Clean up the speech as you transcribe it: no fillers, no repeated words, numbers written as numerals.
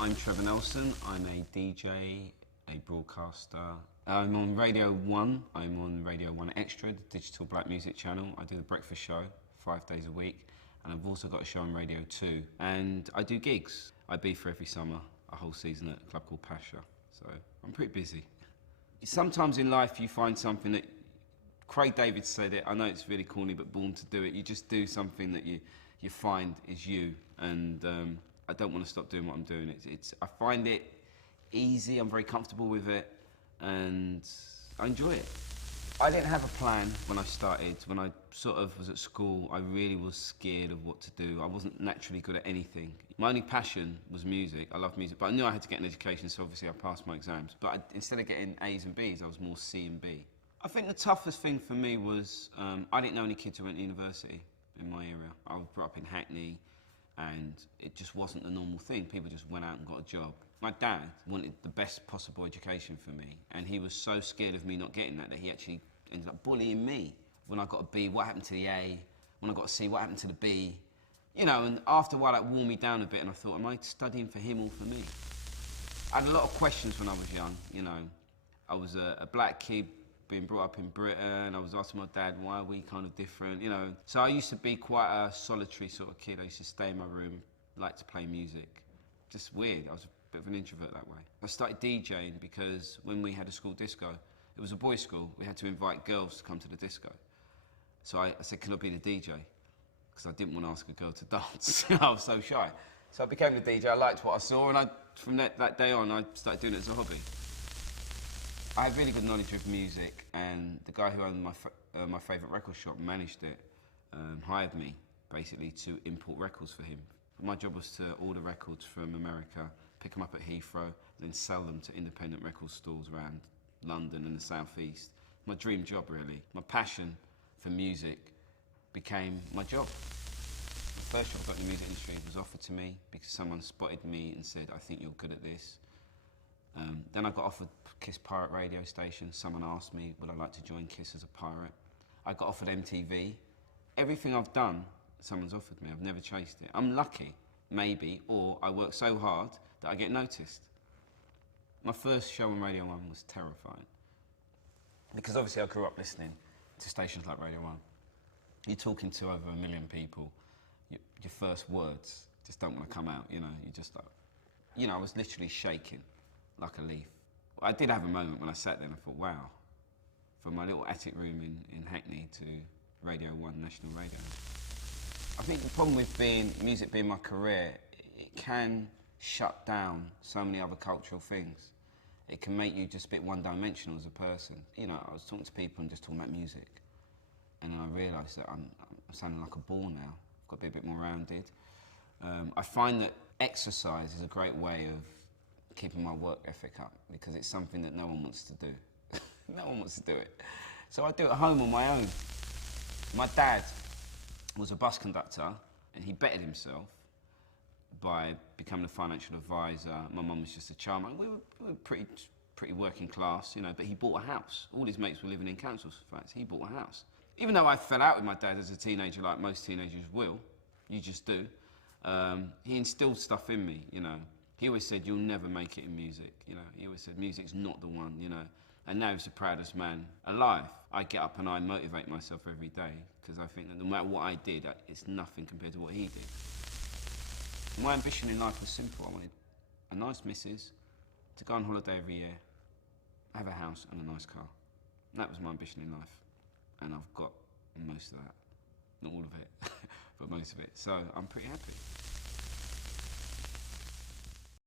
I'm Trevor Nelson. I'm a DJ, a broadcaster. I'm on Radio 1. I'm on Radio 1 Extra, the digital black music channel. I do the breakfast show 5 days a week. And I've also got a show on Radio 2. And I do gigs. I be for every summer, a whole season at a club called Pasha. So I'm pretty busy. Sometimes in life you find something that, Craig David said it, I know it's really corny, but born to do it. You just do something that you find is you. And I don't want to stop doing what I'm doing. I find it easy, I'm very comfortable with it, and I enjoy it. I didn't have a plan when I started. When I sort of was at school, I really was scared of what to do. I wasn't naturally good at anything. My only passion was music. I loved music, but I knew I had to get an education, so obviously I passed my exams. But instead of getting A's and B's, I was more C and B. I think the toughest thing for me was, I didn't know any kids who went to university in my area. I was brought up in Hackney, and it just wasn't the normal thing. People just went out and got a job. My dad wanted the best possible education for me, and he was so scared of me not getting that he actually ended up bullying me. When I got a B, what happened to the A? When I got a C, what happened to the B? You know, and after a while that wore me down a bit, and I thought, am I studying for him or for me? I had a lot of questions when I was young, you know. I was a black kid being brought up in Britain. I was asking my dad, why are we kind of different, you know? So I used to be quite a solitary sort of kid. I used to stay in my room, like to play music. Just weird, I was a bit of an introvert that way. I started DJing because when we had a school disco, it was a boys' school, we had to invite girls to come to the disco. So I said, can I be the DJ? Because I didn't want to ask a girl to dance. I was so shy. So I became the DJ, I liked what I saw, and from that day on, I started doing it as a hobby. I have really good knowledge of music, and the guy who owned my favourite record shop managed it, hired me basically to import records for him. My job was to order records from America, pick them up at Heathrow, then sell them to independent record stores around London and the South East. My dream job, really. My passion for music became my job. The first job I got in the music industry was offered to me because someone spotted me and said, I think you're good at this. Then I got offered Kiss Pirate radio station. Someone asked me, would I like to join Kiss as a pirate? I got offered MTV. Everything I've done, someone's offered me. I've never chased it. I'm lucky, maybe, or I work so hard that I get noticed. My first show on Radio 1 was terrifying. Because obviously I grew up listening to stations like Radio 1. You're talking to over 1 million people. Your first words just don't want to come out, you know. You just like, you know, I was literally shaking like a leaf. I did have a moment when I sat there and I thought, wow, from my little attic room in Hackney to Radio 1 national radio. I think the problem with music being my career, it can shut down so many other cultural things. It can make you just a bit one-dimensional as a person. You know, I was talking to people and just talking about music, and then I realised that I'm sounding like a bore now. I've got to be a bit more rounded. I find that exercise is a great way of keeping my work ethic up, because it's something that no one wants to do. No one wants to do it. So I do it at home on my own. My dad was a bus conductor, and he bettered himself by becoming a financial advisor. My mum was just a charmer. We were pretty working class, you know, but he bought a house. All his mates were living in council flats. He bought a house. Even though I fell out with my dad as a teenager, like most teenagers will, you just do, he instilled stuff in me, you know. He always said, you'll never make it in music, you know. He always said, music's not the one, you know. And now he's the proudest man alive. I get up and I motivate myself every day, because I think that no matter what I did, it's nothing compared to what he did. My ambition in life was simple. I wanted a nice missus, to go on holiday every year, have a house and a nice car. And that was my ambition in life. And I've got most of that. Not all of it, but most of it. So I'm pretty happy.